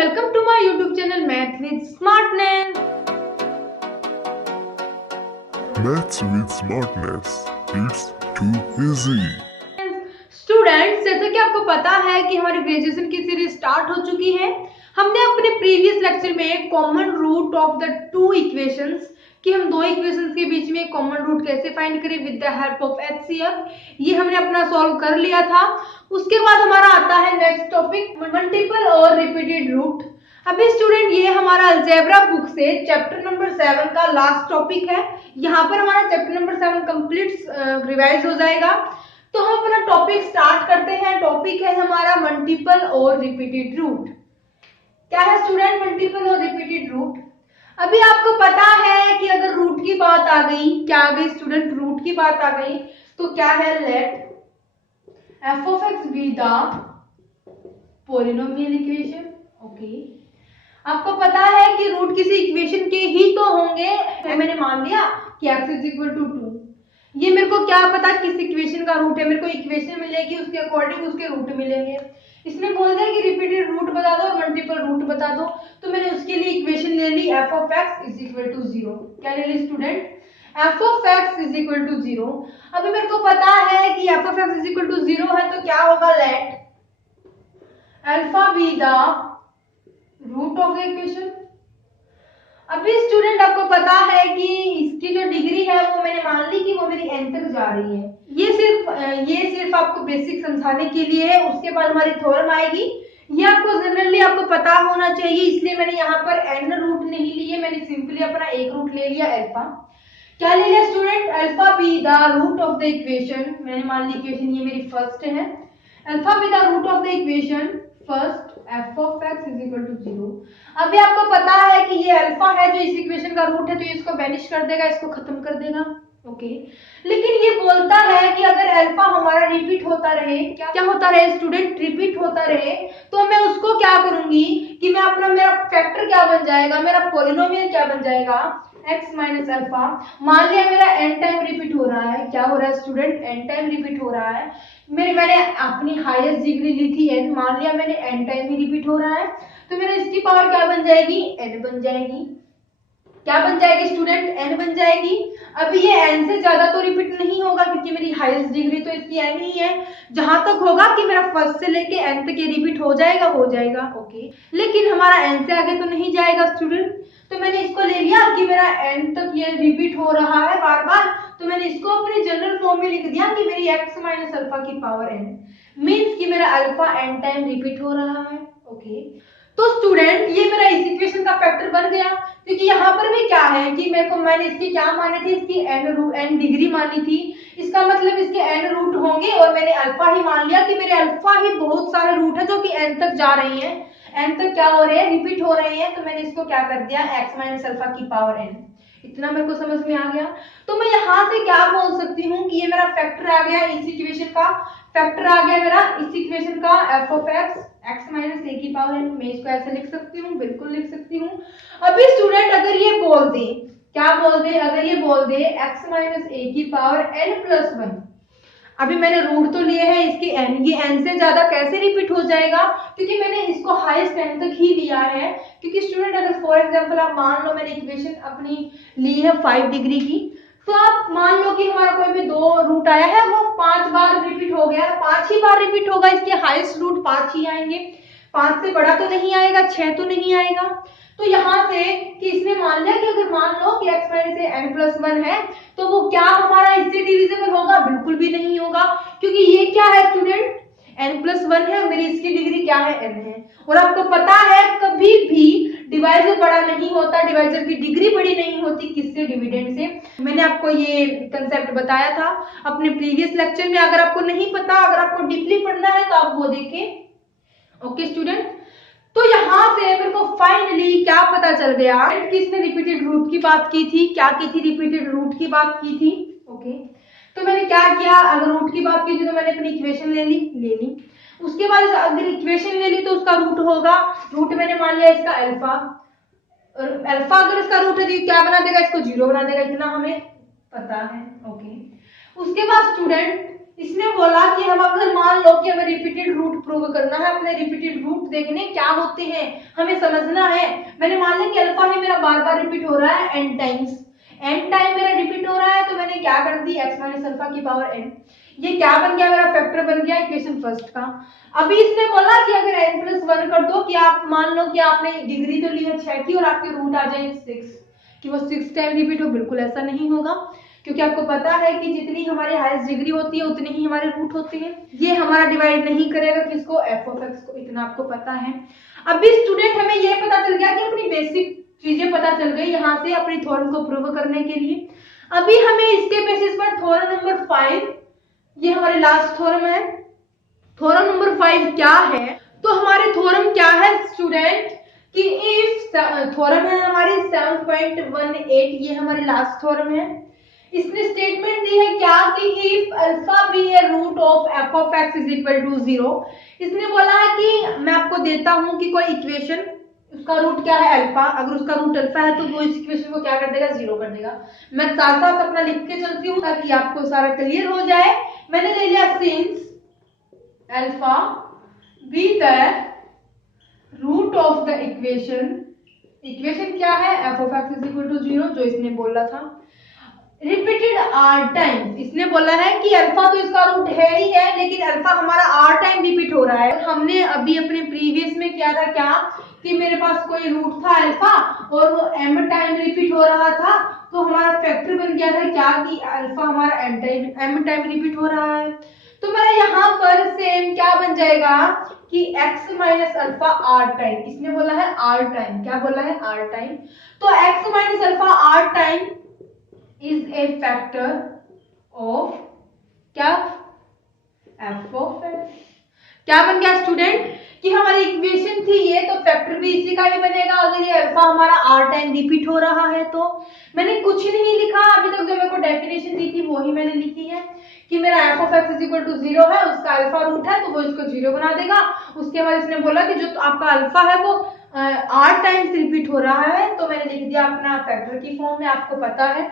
welcome to my YouTube channel Math with Smartness. Maths with Smartness. It's too easy. Students, जैसा कि आपको पता है कि हमारी ग्रेजुएशन की सीरीज स्टार्ट हो चुकी है। हमने अपने प्रीवियस लेक्चर में common root of the two equations कि हम दो इक्वेशंस के बीच में कॉमन रूट कैसे फाइंड करें with the help of HCF, ये हमने अपना सॉल्व कर लिया था। उसके बाद हमारा आता है नेक्स्ट टॉपिक मल्टीपल और रिपीटेड रूट। अभी स्टूडेंट ये हमारा अलजेब्रा बुक से चैप्टर नंबर 7 का लास्ट टॉपिक है। यहाँ पर हमारा चैप्टर नंबर 7 कंप्लीट रिवाइज हो जाएगा। तो हम अपना टॉपिक स्टार्ट करते हैं। टॉपिक है हमारा मल्टीपल और रिपीटेड रूट। क्या है स्टूडेंट मल्टीपल और रिपीटेड रूट? अभी आपको पता है कि अगर रूट की बात आ गई, क्या आ गई स्टूडेंट, रूट की बात आ गई तो क्या है, let f of x be the polynomial equation। Okay, आपको पता है कि रूट किसी इक्वेशन के ही तो होंगे। मैंने मान लिया कि x is equal to 2। ये मेरे को क्या पता किस इक्वेशन का रूट है, मेरे को इक्वेशन मिलेगी उसके अकॉर्डिंग उसके रूट मिलेंगे। इसने बोल दिया कि रिपीटेड रूट बता दो और मल्टीपल रूट बता दो, तो मैंने उसके लिए इक्वेशन ले ली f of x is equal to 0। क्या ले ली student? f of x is equal to 0। अभी मेरे को पता है कि f of x is equal to 0 है तो क्या होगा, let alpha be the root of the equation. अभी स्टूडेंट आपको पता है कि इसकी जो डिग्री है वो मैंने मान ली कि वो मेरी n तक जा रही है। ये सिर्फ आपको बेसिक समझाने के लिए है। उसके बाद हमारी थ्योरम आएगी। ये आपको जनरली आपको पता होना चाहिए, इसलिए मैंने यहाँ पर n रूट नहीं लिए, मैंने सिंपली अपना एक रूट ले लिया अल्फा। क्या ले लिया student? Alpha be the root of the equation. मैंने मान ली इक्वेशन ये मेरी फर्स्ट है। Alpha be the root of the equation first f of x is equal to 0। अभी आपको पता है कि ये अल्फा है जो इस इक्वेशन का रूट है, तो इसको वैनिश कर देगा, इसको खत्म कर देगा। ओके, लेकिन ये बोलता है कि अगर अल्फा हमारा रिपीट होता रहे, क्या होता रहे स्टूडेंट? रिपीट होता रहे, तो मैं उसको क्या करूंगी कि मैं अपना मेरा फैक्टर क्या बन जाएगा, मेरा पॉलिनोमियल क्या बन जाएगा, x माइनस अल्फा। मान लिया मेरा n टाइम रिपीट हो रहा है। क्या हो रहा है स्टूडेंट? n टाइम रिपीट हो रहा है। मैंने अपनी हाईएस्ट डिग्री ली थी n, मान लिया मैंने n टाइम ही रिपीट हो रहा है, तो मेरा इसकी पावर क्या बन जाएगी, n बन जाएगी। क्या बन जाएगी स्टूडेंट? n बन जाएगी। अभी ये n से ज्यादा तो रिपीट नहीं होगा क्योंकि मेरी हाईएस्ट डिग्री तो इसकी n ही है। जहां तक होगा कि मेरा फर्स्ट से लेके n तक ये रिपीट हो जाएगा। ओके, लेकिन हमारा n से आगे तो नहीं जाएगा स्टूडेंट। तो मैंने इसको ले लिया कि मेरा n तक ये रिपीट हो रहा है बार बार, तो मैंने इसको अपने जनरल फॉर्म में लिख दिया कि मेरी x माइनस अल्फा की पावर n, मीन्स कि मेरा अल्फा n टाइम रिपीट हो रहा है। ओके, तो स्टूडेंट ये मेरा इस इक्वेशन का फैक्टर बन गया, क्योंकि यहाँ पर भी क्या है कि मैंने इसकी क्या माने थे, इसकी n डिग्री मानी थी। इसका मतलब इसके n रूट होंगे और मैंने अल्फा ही मान लिया कि मेरे अल्फा ही बहुत सारे रूट है जो कि n तक जा रही हैं, n तक क्या हो रहे हैं, रिपीट हो रहे हैं। तो मैंने इसको क्या कर दिया, x माइनस अल्फा की पावर n। इतना मेरे को समझ में आ गया। तो मैं यहाँ से क्या बोल सकती हूँ कि ये मेरा फैक्टर आ गया, इस इक्वेशन का फैक्टर आ गया मेरा इस इक्वेशन का f of x minus a की पावर n। मैं इसको ऐसे लिख सकती हूँ, बिल्कुल लिख सकती हूँ। अभी स्टूडेंट अगर ये बोल दे, क्या बोल दे, अगर ये बोल दे x माइनस a की पावर n प्लस 1, अभी मैंने रूट तो लिए है इसके n, ये n से ज्यादा कैसे रिपीट हो जाएगा, क्योंकि मैंने इसको हाईएस्ट n तक ही लिया है। क्योंकि स्टूडेंट अगर फॉर एग्जांपल आप मान लो मैंने इक्वेशन अपनी ली है 5 डिग्री की, तो आप मान लो कि हमारा कोई भी दो रूट आया है, वो 5 बार रिपीट हो गया, 5 ही बार रिपीट होगा, इसके हाईएस्ट रूट 5 ही आएंगे, 5 से बड़ा तो नहीं आएगा, 6 तो नहीं आएगा। तो यहाँ से कि इसने मान लिया कि अगर मान लो कि x माइनस n प्लस 1 है, तो वो क्या हमारा इससे डिविजिबल होगा? बिल्कुल भी नहीं होगा, क्योंकि ये क्या है स्टूडेंट, n प्लस 1 है, मेरी इसकी डिग्री क्या है, n है। और आपको पता है कभी भी डिवाइजर बड़ा नहीं होता, डिवाइजर की डिग्री बड़ी नहीं होती, किससे? डिविडेंड से। मैंने आपको ये कंसेप्ट बताया था अपने प्रीवियस लेक्चर में। अगर आपको नहीं पता, अगर आपको डीपली पढ़ना है तो आप वो देखें। ओके स्टूडेंट, तो यहाँ से मेरे को फाइनली क्या पता चल गया, किसने रिपीटेड रूट की बात की थी, क्या की थी, रिपीटेड रूट की बात की थी। ओके, तो मैंने क्या किया, अगर रूट की बात की थी तो मैंने अपनी इक्वेशन ले ली। उसके बाद अगर इक्वेशन ले ली तो उसका रूट होगा, रूट मैंने मान लिया इसका अल्फा, और अल्फा अगर इसका रूट है तो क्या बना देगा, इसको 0 बना देगा, इतना हमें पता है। ओके, उसके बाद स्टूडेंट इसने बोला कि हम अगर मान लो कि हमें रिपीटेड रूट प्रूव करना है, अपने रिपीटेड रूट देखने क्या होते हैं हमें समझना है। मैंने मान लिया कि अल्फा है मेरा बार बार रिपीट हो रहा है n टाइम्स, n टाइम मेरा रिपीट हो रहा है, तो मैंने क्या कर दी x माइनस अल्फा की पावर n। ये क्या बन गया, मेरा फैक्टर बन गया इक्वेशन फर्स्ट का। अभी इसने बोला कि अगर n प्लस 1 कर दो, कि आप मान लो कि आपने डिग्री तो ली है 6 की और आपके रूट आ जाए 6, कि वो 6 टाइम रिपीट हो, बिल्कुल ऐसा नहीं होगा, क्योंकि आपको पता है कि जितनी हमारी हाईएस्ट डिग्री होती है उतनी ही हमारे रूट होते हैं। ये हमारा डिवाइड नहीं करेगा किसको, एफ ऑफ एक्स को, इतना आपको पता है। अभी स्टूडेंट हमें ये पता चल गया कि अपनी बेसिक चीजें पता चल गई यहाँ से अपनी थ्योरम को प्रूव करने के लिए। अभी हमें इसके बेसिस पर थ्योरम नंबर 5, ये हमारे लास्ट थ्योरम है, थ्योरम नंबर 5 क्या है, तो हमारे थ्योरम क्या है स्टूडेंट, कि इफ थ्योरम है हमारी 7.18, ये हमारी लास्ट थ्योरम है। इसने स्टेटमेंट दी है क्या, कि if alpha be a root of f of x is equal to 0। इसने बोला है कि मैं आपको देता हूं कि कोई इक्वेशन, उसका रूट क्या है अल्फा, अगर उसका रूट अल्फा है तो वो इस इक्वेशन को क्या कर देगा, 0 कर देगा। मैं साथ साथ अपना लिख के चलती हूँ ताकि आपको सारा क्लियर हो जाए। मैंने ले लिया since alpha be the root of the equation, equation क्या है f of x is equal to 0, जो इसने बोला था, रिपीटेड आर टाइम। इसने बोला है कि अल्फा तो इसका रूट है ही है, लेकिन अल्फा हमारा आर टाइम रिपीट हो रहा है। हमने अभी अपने प्रीवियस में किया था क्या, कि मेरे पास कोई रूट था अल्फा और वो m टाइम रिपीट हो रहा था, तो हमारा फैक्टर बन गया था क्या, कि अल्फा हमारा m टाइम रिपीट हो रहा है। तो मेरा यहाँ पर सेम क्या बन जाएगा, कि x minus alpha r time. इसने बोला है आर टाइम, क्या बोला है, आर टाइम। तो x minus alpha r time is a factor of क्या, f of x। क्या बन गया स्टूडेंट, कि हमारी इक्वेशन थी ये, तो फैक्टर भी इसी का ही बनेगा अगर ये अल्फा हमारा आर टाइम रिपीट हो रहा है। तो मैंने कुछ नहीं लिखा अभी तक, जो मेरे को डेफिनेशन दी थी वो ही मैंने लिखी है, कि मेरा f of x is equal to 0 है, उसका अल्फा रूट है तो वो इसको 0 बना देगा। उसके बाद इसने बोला कि जो आपका अल्फा है वो आर टाइम्स रिपीट हो रहा है, तो मैंने लिख दिया अपना फैक्टर की फॉर्म में, आपको पता है।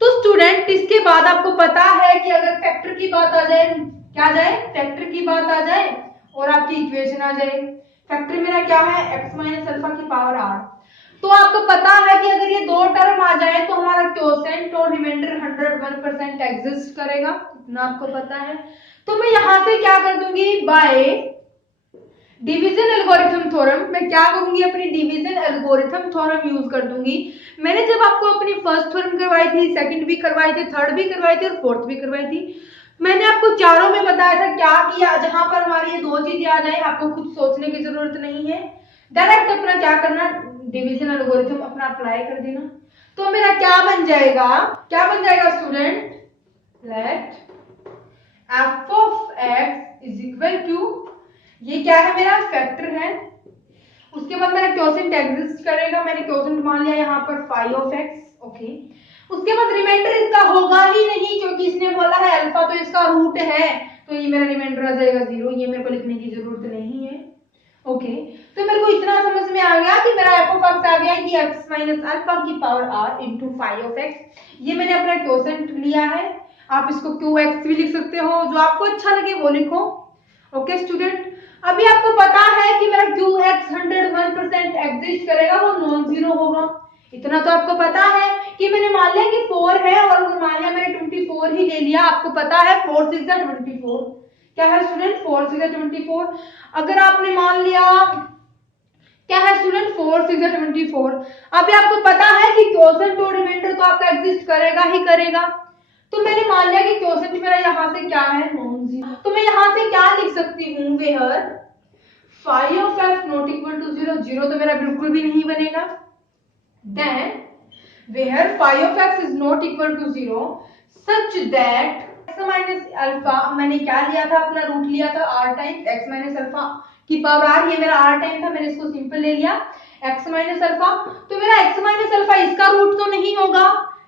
तो स्टूडेंट इसके बाद आपको पता है कि अगर फैक्टर की बात आ जाए, क्या जाए, फैक्टर की बात आ जाए और आपकी इक्वेशन आ जाए, फैक्टर मेरा क्या है x माइनस अल्फा की पावर r। तो आपको पता है कि अगर ये दो टर्म आ जाए तो हमारा क्वोशेंट और रिमाइंडर 101% एग्जिस्ट करेगा, इतना आपको पता है। तो मैं यहां से क्या कर दूंगी, बाय डिवीजन एल्गोरिथम थ्योरम, मैं क्या करूंगी, अपनी डिवीजन एल्गोरिथम थ्योरम यूज कर दूंगी। मैंने जब आपको अपनी फर्स्ट थ्योरम करवाई थी, सेकंड भी करवाई थी, थर्ड भी करवाई थी और फोर्थ भी करवाई थी, मैंने आपको चारों में बताया था क्या किया, जहां पर हमारी ये दो चीजें आ जाए आपको कुछ सोचने की जरूरत नहीं है, डायरेक्ट अपना क्या करना, डिवीजन एल्गोरिथम अपना अप्लाई कर देना। तो मेरा क्या बन जाएगा, क्या बन जाएगा student, let f of x is equal to, ये क्या है मेरा फैक्टर है, उसके बाद मेरा क्वोशेंट एग्जिस्ट करेगा, मैंने क्वोशेंट मान लिया यहाँ पर फाई ऑफ x, ओके। उसके बाद रिमाइंडर इसका होगा ही नहीं, क्योंकि इसने बोला है अल्फा तो इसका रूट है, तो ये मेरा रिमाइंडर आ जाएगा 0, ये मेरे को लिखने की जरूरत नहीं है, ओके। तो मेरे को इतना समझ में आ गया कि मेरा f ऑफ x आ गया कि x माइनस अल्फा की power r into phi of x, ये मैंने अपना क्वोशेंट लिया है। आप इसको qx भी लिख सकते हो, जो आपको अच्छा लगे वो लिखो, ओके स्टूडेंट। अभी आपको पता है कि मेरा qx 101% एग्जिस्ट करेगा, वो नॉन जीरो होगा, इतना तो आपको पता है। कि मैंने मान लिया कि 4 है और मान लिया मैंने 24 ही ले लिया, आपको पता है 4 6 24, क्या है स्टूडेंट, 4 6 24। अगर आपने मान लिया, क्या है स्टूडेंट, 4 6 24, अभी आपको पता है कि क्वोशेंट और रिमाइंडर तो आपका एग्जिस्ट करेगा ही करेगा। तो मैंने मान लिया कि क्वोशेंट मेरा यहाँ से क्या है, नॉन जीरो, तो मैं यहाँ से क्या लिख सकती हूँ, where phi of x not equal to 0, 0 तो मेरा बिल्कुल भी नहीं बनेगा, then where phi of x is not equal to 0 such that x minus alpha, मैंने क्या लिया था, अपना रूट लिया था r time x minus alpha की पावर r, ये मेरा r टाइम था, मैंने इसको सिंपल ले लिया x माइनस अल्फा। तो मेरा x माइनस अल्फा इसका रूट तो नहीं होगा,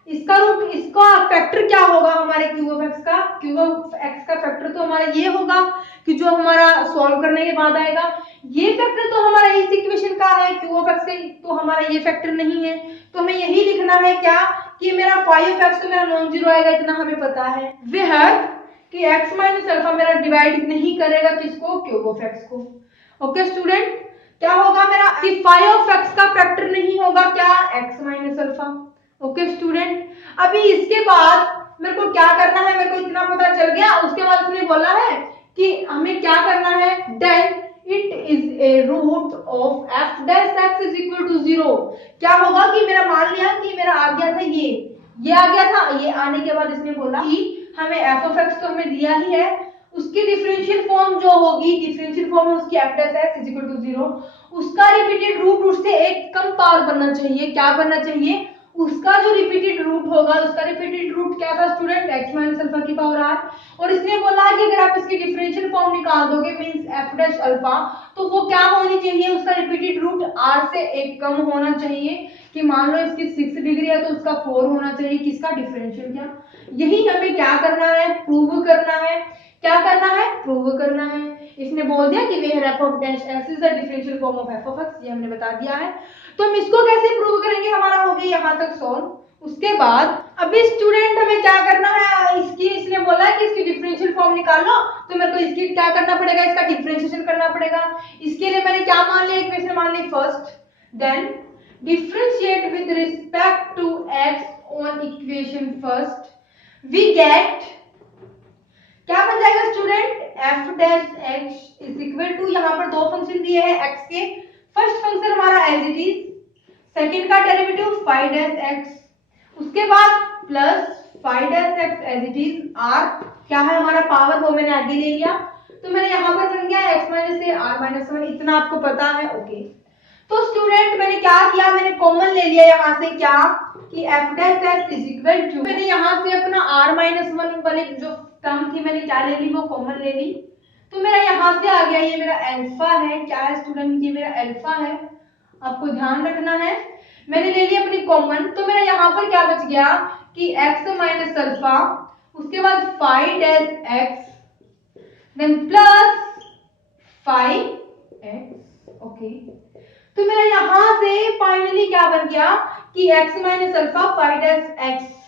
इसका रूट, इसका फैक्टर क्या होगा हमारे q ऑफ x का, q ऑफ x का फैक्टर तो हमारा ये होगा कि जो हमारा सॉल्व करने के बाद आएगा, ये फैक्टर तो हमारा इस इक्वेशन का है, q ऑफ x तो हमारा ये फैक्टर नहीं है। तो हमें यही लिखना है क्या, कि मेरा फाई ऑफ x तो मेरा नॉन जीरो आएगा, इतना हमें पता है। वेयर कि x माइनस अल्फा मेरा डिवाइड नहीं करेगा किसको, क्यूब ऑफ x को। ओके स्टूडेंट, क्या होगा मेरा कि फाइव ऑफ x का फैक्टर नहीं होगा क्या, x minus alpha. Okay student, अभी इसके बाद मेरे को क्या करना है, मेरे को इतना पता चल गया। उसके बाद उसने बोला है कि हमें क्या करना है, then it is a root of f dash x is equal to 0। क्या होगा कि मेरा मान लिया कि मेरा आ गया था ये आ गया था, ये आने के बाद इसने बोला कि हमें एफ ऑफ एक्स तो हमें दिया ही है, उसकी डिफरेंशियल फॉर्म जो होगी, डिफरेंशियल फॉर्म है उसकी f dash x is equal to 0, उसका रिपीटेड रूट उससे एक कम पावर बनना चाहिए। क्या बनना चाहिए, उसका जो रिपीटेड रूट होगा, उसका रिपीटेड रूट क्या था स्टूडेंट, x माइनस अल्फा की पावर r। और इसने बोला कि अगर आप इसकी डिफरेंशियल फॉर्म निकाल दोगे मींस f डैश अल्फा, तो वो क्या होनी चाहिए, उसका रिपीटेड रूट r से एक कम होना चाहिए। कि मान लो इसकी 6 डिग्री है तो उसका 4 होना चाहिए, किसका डिफरेंशियल क्या। यही हमें क्या करना है, प्रूव करना है। क्या करना है, प्रूव करना है। इसने बोल दिया कि where f of dash x is the differential form of f of x, ये हमने बता दिया है। तो हम इसको कैसे प्रूव करेंगे, हमारा हो गया यहाँ तक सॉल्व। उसके बाद अभी स्टूडेंट हमें क्या करना है, इसकी इसने बोला कि इसकी डिफरेंशियल फॉर्म निकालो, तो मेरे को इसकी क्या करना पड़ेगा, इसका डिफरेंशिएशन करना पड़ेगा। इसके लिए मैंने क्या मान लिया, इक्वेशन मान ली first, then differentiate with respect to x on equation first, we get क्या बन जाएगा student, f dash x is equal to, यहाँ पर दो फंक्शन दिए हैं x के, फर्स्ट फंक्शन हमारा एज इट इज, सेकंड का डेरिवेटिव फाइव डैश x, उसके बाद plus five dash x as it is, r क्या है हमारा पावर, वो मैंने आगे ले लिया। तो मैंने यहाँ पर बन गया x माइनस से r माइनस 1, इतना आपको पता है। ओके, तो स्टूडेंट मैंने क्या किया, मैंने कॉमन ले लिया यहाँ से, क्या कि f dash x is equal to, मैंने यहाँ से अपना r माइनस 1 वाली जो टर्म थी मैंने क्या ले ली, वो कॉमन ले ली। तो मेरा यहाँ से आ गया, ये मेरा अल्फा है, क्या है स्टूडेंट, ये मेरा अल्फा है, आपको ध्यान रखना है। मैंने ले ली अपनी कॉमन, तो मेरा यहाँ पर क्या बच गया कि x माइनस अल्फा, उसके बाद five dash x, then plus five x। Okay, तो मेरा यहाँ से फाइनली क्या बन गया कि x minus alpha five dash x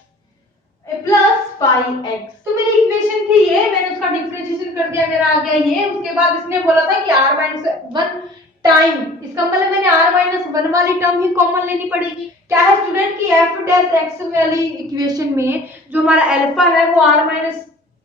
plus 5x। तो मेरी इक्वेशन थी ये, मैंने उसका डिफरेंशिएशन कर दिया, मेरा आ गया ये। उसके बाद इसने बोला था कि r माइनस 1 टाइम, इसका मतलब मैंने r माइनस 1 वाली टर्म ही कॉमन लेनी पड़ेगी। क्या है स्टूडेंट की f डैश x वाली इक्वेशन में जो हमारा अल्फा है वो r माइनस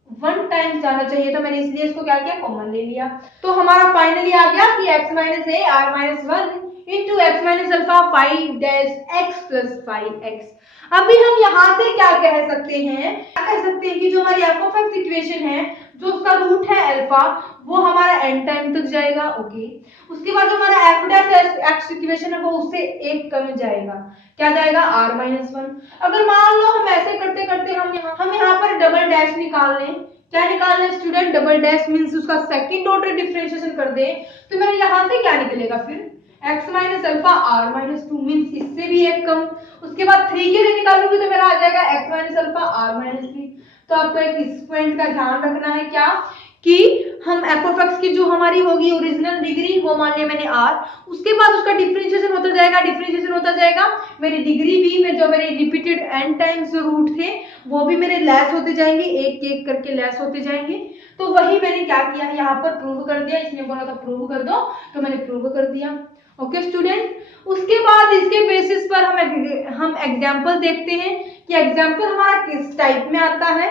1 टाइम्स जाना चाहिए, तो मैंने इसलिए इसको क्या किया, कॉमन ले लिया। तो हमारा फाइनली आ गया कि x minus a r minus 1 into x minus alpha five dash x plus 5x। अभी हम यहाँ से क्या कह सकते हैं, क्या कह सकते हैं कि जो हमारी f ऑफ x इक्वेशन है, जो उसका रूट है अल्फा, वो हमारा n टाइम तक जाएगा। ओके, उसके बाद जो हमारा f डैश x इक्वेशन है वो उससे एक कम जाएगा, क्या जाएगा, r माइनस 1। अगर मान लो हम ऐसे करते करते हम यहाँ पर डबल डैश निकाल लें, क्या निकालना है स्टूडेंट, डबल डैश मींस उसका सेकंड ऑर्डर डिफरेंशिएशन कर दे, तो मेरे यहाँ से क्या निकलेगा फिर, x minus alpha r minus 2 means इससे भी एक कम। उसके बाद 3 के लिए निकालूंगी तो मेरा आ जाएगा x minus alpha r minus 3। तो आपको एक इस पॉइंट का ध्यान रखना है, क्या कि हम f ऑफ x की जो हमारी होगी ओरिजिनल डिग्री वो मान लिया मैंने r, उसके बाद उसका डिफरेंशिएशन होता जाएगा, मेरी डिग्री भी में जो मेरे रिपीटेड n टाइम्स जो रूट थे वो भी मेरे लेस होते जाएंगे, एक एक करके लेस होते जाएंगे। तो वही मैंने क्या किया है, यहाँ पर प्रूव कर दिया। इसने बोला था प्रूव कर दो, तो मैंने प्रूव कर दिया। ओके स्टूडेंट, उसके बाद इसके बेसिस पर हम एग्जाम्पल देखते हैं कि एग्जाम्पल हमारा किस टाइप में आता है।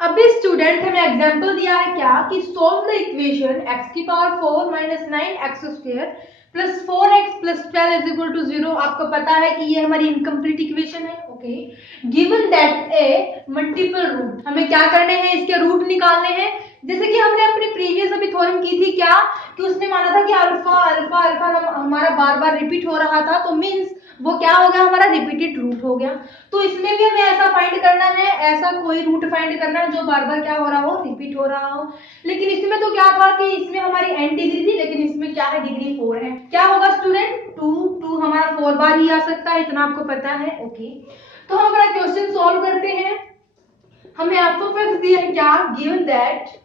अभी स्टूडेंट हमें एग्जाम्पल दिया है क्या कि सोल्व द इक्वेशन x की power 4 minus 9x square plus 4x plus 12 is equal to 0। आपको पता है कि ये हमारी इनकम्प्लीट इक्वेशन है। Okay, given that a multiple root, हमें क्या करने हैं, इसके रूट निकालने हैं। जैसे कि हमने अपनी प्रीवियस अभी थ्योरम की थी, क्या कि उसने माना था कि अल्फा अल्फा अल्फा हमारा बार बार रिपीट हो रहा था, तो मींस वो क्या हो गया, हमारा रिपीटेड रूट हो गया। तो इसमें भी हमें ऐसा फाइंड करना है, ऐसा कोई रूट फाइंड करना है जो बार बार क्या हो रहा हो, रिपीट हो रहा हो। लेकिन इसमें तो क्या था कि इसमें हमारी n डिग्री थी, लेकिन इसमें क्या है, डिग्री 4 है। क्या होगा स्टूडेंट, 2 हमारा 4 बार ही आ सकता है, इतना आपको पता है। ओके, तो हम अपना क्वेश्चन सॉल्व करते हैं। हमें f ऑफ x दिया है, क्या given that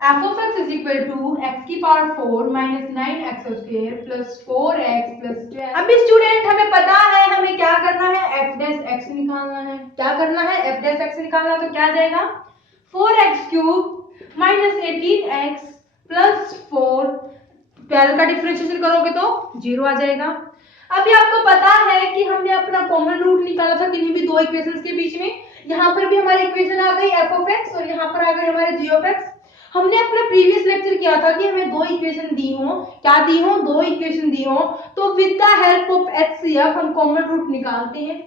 f of x is equal to x की power 4 minus 9x square plus 4x plus 12। अभी स्टूडेंट हमें पता है हमें क्या करना है, f डैश x निकालना है। क्या करना है, f डैश x निकालना, तो क्या जाएगा 4x³ माइनस 18x प्लस 4, 12 का डिफरेंशिएशन करोगे तो 0 आ जाएगा। अभी आपको पता है कि हमने अपना कॉमन रूट निकाला था किन्हीं भी दो इक्वेशंस के बीच में। यहाँ पर भी हमारी इक्वेशन आ गई f(x) और यहाँ पर आ गई हमारे g(x). हमने अपना प्रीवियस लेक्चर किया था कि हमें दो इक्वेशन दी हो, क्या दी हो, दो इक्वेशन दी हो, तो with the help of HCF हम कॉमन रूट निकालते हैं,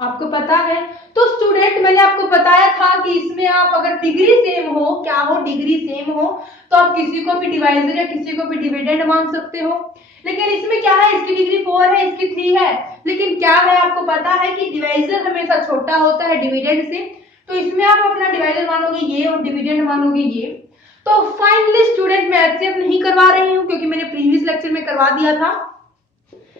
आपको पता है। तो स्टूडेंट मैंने आपको बताया था कि इसमें आप अगर डिग्री सेम हो, क्या हो, डिग्री सेम हो, तो आप किसी को भी डिवाइजर या किसी को भी डिविडेंड मान सकते हो। लेकिन इसमें क्या है, इसकी डिग्री 4 है, इसकी 3 है, लेकिन क्या है आपको पता है कि डिवाइजर हमेशा छोटा होता है डिविडेंड से, तो इसमें आप अपना डिवाइजर मानोगे ये और डिविडेंड मानोगे ये। तो फाइनली स्टूडेंट मैं HCF नहीं करवा रही हूँ क्योंकि मैंने प्रीवियस लेक्चर में करवा दिया था।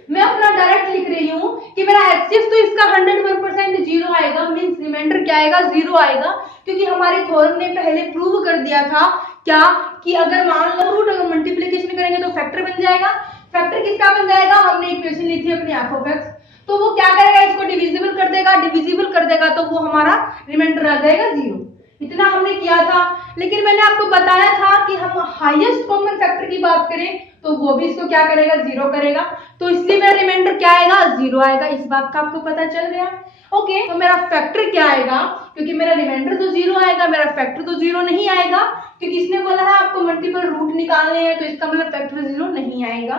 मैं अपना डायरेक्ट लिख रही हूँ कि मेरा HCF तो इसका 101% 0 आएगा, मींस रिमाइंडर क्या आएगा, 0 आएगा, क्योंकि हमारे थ्योरम ने पहले प्रूव कर दिया था क्या कि अगर मान लो रूट अगर मल्टीप्लिकेशन करेंगे तो फैक्टर बन जाएगा। फैक्टर किसका बन जाएगा, हमने इक्वेशन ली थी अपनी f(x), तो वो क्या करेगा, इसको डिविजिबल कर देगा, डिविजिबल कर देगा तो वो हमारा रिमाइंडर आ जाएगा 0। इतना हमने किया था। लेकिन मैंने आपको बताया था कि हम हाईएस्ट कॉमन फैक्टर की बात करें तो वो भी इसको क्या करेगा, 0 करेगा, तो इसलिए मेरा रिमाइंडर क्या आएगा, 0 आएगा। इस बात का आपको पता चल गया। ओके, तो मेरा फैक्टर क्या आएगा, क्योंकि मेरा रिमाइंडर तो 0 आएगा, मेरा फैक्टर तो 0 नहीं आएगा, क्योंकि इसने बोला है आपको मल्टीपल रूट निकालने हैं, तो इसका मतलब फैक्टर 0 नहीं आएगा।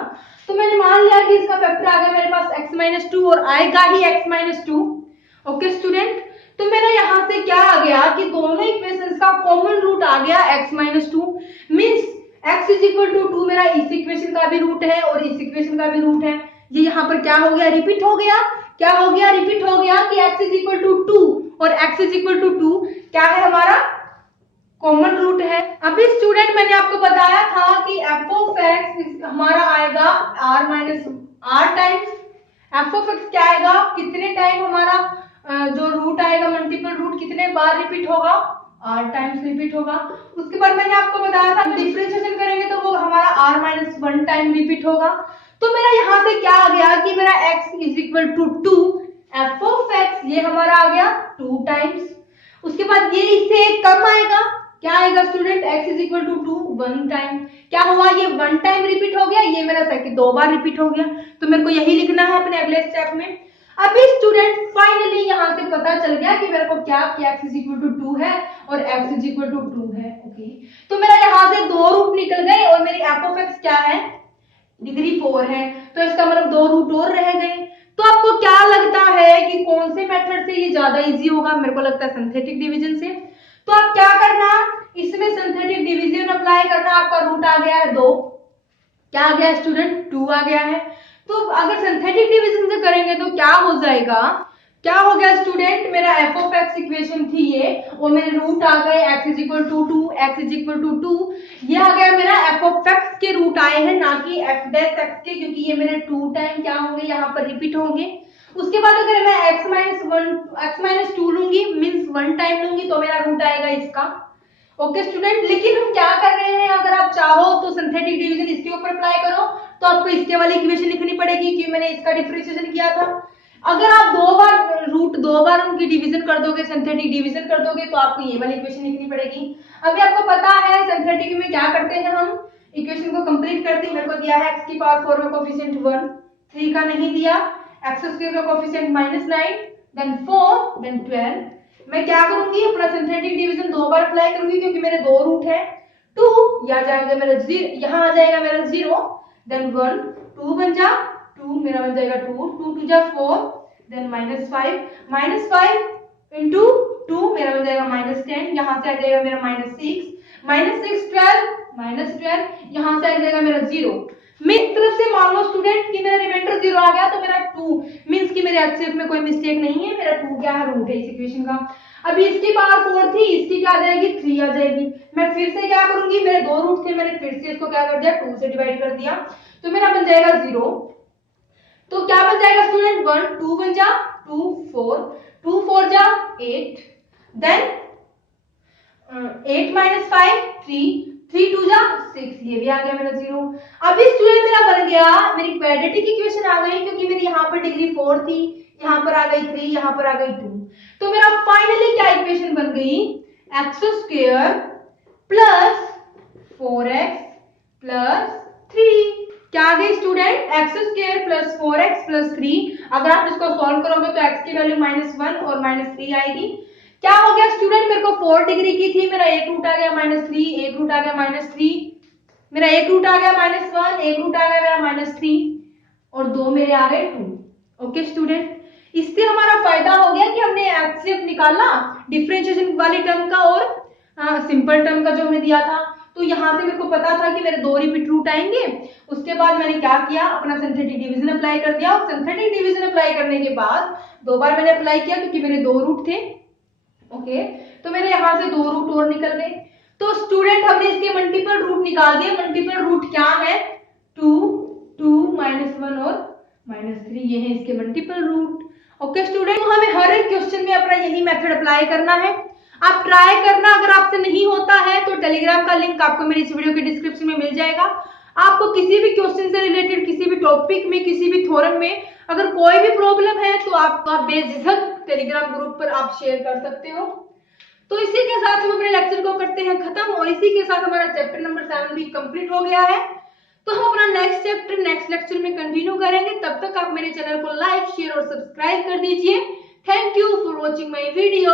तो मैंने मान लिया कि इसका फैक्टर आ गया मेरे पास x-2 और आएगा ही x-2। ओके स्टूडेंट, तो मेरा यहाँ से क्या आ गया कि दोनों इक्वेशंस का कॉमन रूट आ गया x-2, मींस x = 2 मेरा इस इक्वेशन का भी रूट है और इस इक्वेशन का भी रूट है। ये यहाँ पर क्या हो गया, रिपीट हो गया। क्या हो गया, रिपीट हो गया कि x = 2 और x = 2 क्या है, हमारा कॉमन रूट है। अभी स्टूडेंट मैंने आपको बताया था कि f(x) हमारा आएगा r टाइम्स। f(x) क्या आएगा, कितने टाइम हमारा जो रूट आएगा, मल्टीपल रूट कितने बार रिपीट होगा, r टाइम्स रिपीट होगा। उसके बाद मैंने आपको बताया था डिफरेंशिएशन करेंगे तो वो हमारा r-1 टाइम रिपीट होगा। तो मेरा यहाँ से क्या आ गया कि मेरा x = 2, f(x) ये हमारा आ गया 2 टाइम्स। उसके बाद ये इससे कम आएगा, क्या आएगा स्टूडेंट, x = 2 1 टाइम। क्या हुआ, ये 1 टाइम रिपीट हो गया, ये मेरा सेकंड 2 बार रिपीट हो गया। तो मेरे को यही लिखना है अपने अगले स्टेप में। अभी स्टूडेंट फाइनली यहाँ से पता चल गया कि मेरे को क्या कि x = 2 है और x = 2 है। ओके, तो मेरा यहाँ से 2 रूट निकल गए और मेरी f(x) क्या है, डिग्री 4 है, तो इसका मतलब 2 रूट और रह गए। तो आपको क्या लगता है कि कौन से मेथड से ये ज्यादा इजी होगा, मेरे को लगता है सिंथेटिक डिवीजन से। तो आप क्या करना, इसमें सिंथेटिक डिवीजन अप्लाई करना। आपका रूट आ गया है 2, क्या आ गया स्टूडेंट, 2 आ गया है। तो अगर सिंथेटिक डिवीजन से करेंगे तो क्या हो जाएगा, क्या हो गया स्टूडेंट, मेरा f(x) इक्वेशन थी ये, और मेरे रूट आ गए x = 2, x = 2, ये आ गया मेरा f(x) के रूट आए हैं, ना कि f(x) के, क्योंकि ये मेरे 2 टाइम क्या होंगे, यहाँ पर रिपीट होंगे। उसके बाद अगर मैं x-2 लूंगी, मींस 1 टाइम लूंगी, तो मेरा रूट आएगा इसका। ओके स्टूडेंट, लेकिन हम क्या कर रहे हैं, अगर आप चाहो तो सिंथेटिक डिवीजन इसके ऊपर अप्लाई करो, तो आपको इसके वाली इक्वेशन लिखनी पड़ेगी क्योंकि मैंने इसका डिफरेंशिएशन किया था। अगर आप 2 बार उनकी डिवीजन कर दोगे, सिंथेटिक डिवीजन कर दोगे, तो आपको ये वाली इक्वेशन लिखनी पड़ेगी। अभी आपको पता है सिंथेटिक में क्या करते हैं, हम इक्वेशन को कंप्लीट करते हैं। मेरे को दिया है x⁴ में कोफिशिएंट 1, 3 का नहीं दिया, x² का कोफिशिएंट -9, देन 4, देन 12। मैं क्या करूंगी, अपना सिंथेटिक डिवीजन 2 बार अप्लाई करूंगी क्योंकि मेरे 2 रूट है। 2 यहाँ जाएगा मेरा 0, यहाँ आ जाएगा मेरा 0, देन 1, 2 बन जा 2, मेरा बन जाएगा 2, 2 2 जा 4, देन -5 इंटू 2 मेरा बन जाएगा -10, यहाँ से आ जाएगा मेरा -6, -12, यहाँ से आ जाएगा मेरा 0। मेरी तरफ से मान लो स्टूडेंट कि मेरा रिमाइंडर 0 आ गया, तो मेरा 2 मींस कि मेरे HCF में कोई मिस्टेक नहीं है, मेरा 2 क्या है, रूट है इस इक्वेशन का। अभी इसकी पावर 4 थी, इसकी क्या आ जाएगी, 3 आ जाएगी। मैं फिर से क्या करूंगी, मेरे 2 रूट थे, मैंने फिर से इसको क्या कर दिया, 2 से डिवाइड कर दिया, तो मेरा बन जाएगा 0। तो क्या बन जाएगा स्टूडेंट, 1, 2 बन जा 2, 4, 2 4 जा 8, देन 8 - 5 3, 3 2 जा 6, ये भी आ गया मेरा 0। अभी स्टूडेंट मेरा बन गया, मेरी क्वाड्रेटिक इक्वेशन आ गई, क्योंकि मेरी यहाँ पर डिग्री 4 थी, यहाँ पर आ गई 3, यहाँ पर आ गई 2। तो मेरा फाइनली क्या इक्वेशन बन गई, x square plus 4x plus 3। क्या आ गई student? X square plus 4x plus 3। अगर आप इसको सॉल्व करोगे तो x की वैल्यू -1 और -3 आएगी। क्या हो गया स्टूडेंट? मेरे को 4 डिग्री की थी, मेरा एक रूट आ गया -3, एक रूट आ गया -3, मेरा एक रूट आ गया -1, एक रूट आ गया मेरा -3 और दो मेरे आ गए 2। ओके स्टूडेंट, इससे हमारा फायदा हो गया कि हमने एचसीएफ निकाला डिफरेंशिएशन वाली टर्म का और सिंपल टर्म का जो हमने दिया था। तो यहाँ से मेरे को पता था कि मेरे दो रिपीट रूट आएंगे। उसके बाद मैंने क्या किया, अपना सिंथेटिक डिवीजन अप्लाई कर दिया। और सिंथेटिक डिवीजन अप्लाई करने के बाद दो बार मैंने अप्लाई किया क्योंकि मेरे दो रूट थे। ओके, तो मेरे यहाँ से दो रूट और निकल गए। तो स्टूडेंट हमने इसके मल्टीपल रूट निकाल दिए। मल्टीपल रूट क्या है? 2, 2, -1 और -3, ये है इसके मल्टीपल रूट। ओके स्टूडेंट, तो हमें हर एक क्वेश्चन में अपना यही मेथड अप्लाई करना है। आप ट्राई करना, अगर आपसे नहीं होता है तो टेलीग्राम का लिंक आपको मेरी इस वीडियो के डिस्क्रिप्शन में मिल जाएगा। आपको किसी भी क्वेश्चन से रिलेटेड, किसी भी टॉपिक में, किसी भी थ्योरम में अगर कोई भी प्रॉब्लम है तो आप बेझिझक टेलीग्राम ग्रुप पर आप शेयर कर सकते हो। तो इसी के साथ हम अपने लेक्चर को करते हैं खत्म और इसी के साथ हमारा चैप्टर नंबर 7 भी कंप्लीट हो गया है। तो हम अपना नेक्स्ट चैप्टर नेक्स्ट लेक्चर में कंटिन्यू करेंगे। तब तक आप मेरे चैनल को लाइक, शेयर और सब्सक्राइब कर दीजिए। Thank you for watching my video.